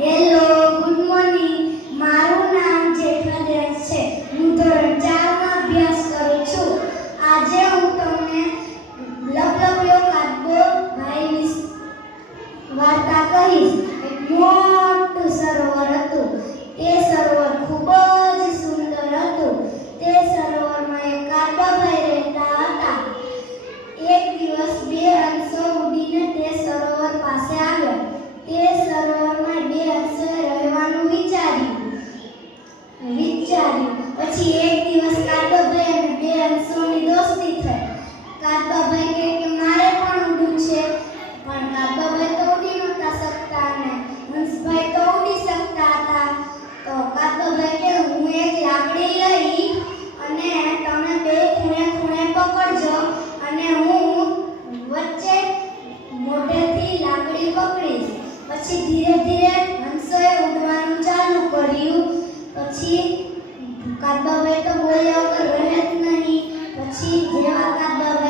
Hello, good morning. મારું નામ જેઠાદેશ છે. હું ધોરણ 4 માં અભ્યાસ કરું છું. આજે હું તમને લબલબિયો કાચબો ભાઈ વિશે વાર્તા કહીશ. એક મોટું સરોવર હતું. તે સરોવર ખૂબ જ સુંદર હતું. તે સરોવરમાં એક કાચબાભાઈ રહેતા હતા. એક દિવસ બે હંસો ઉડીને તે સરોવર પાસે આવ્યા. તે સરોવરમાં બે હંસોએ રહેવાનું વિચાર્યું. પછી એક દિવસ કાચબાભાઈ અને બે હંસોની દોસ્તી થઈ. કાચબાભાઈ કહે કે મારે પણ ઉડવું છે, પણ કાચબાભાઈ તો ઉડી નહોતા શકતા અને હંસભાઈ તો ઉડી શકતા હતા. તો કાચબાભાઈ કહે હું એક લાકડી લઈ અને તમે બે ખૂણે ખૂણે પકડજો અને હું વચ્ચે મોઢેથી લાકડી પકડીશ. પછી ધીરે ધીરે હંસોએ ઉડવાનું ચાલુ કર્યું. પછી કાચબાભાઈ તો બોલ્યા વગર રહે જ નહીં. પછી જેવા કાચબાભાઈ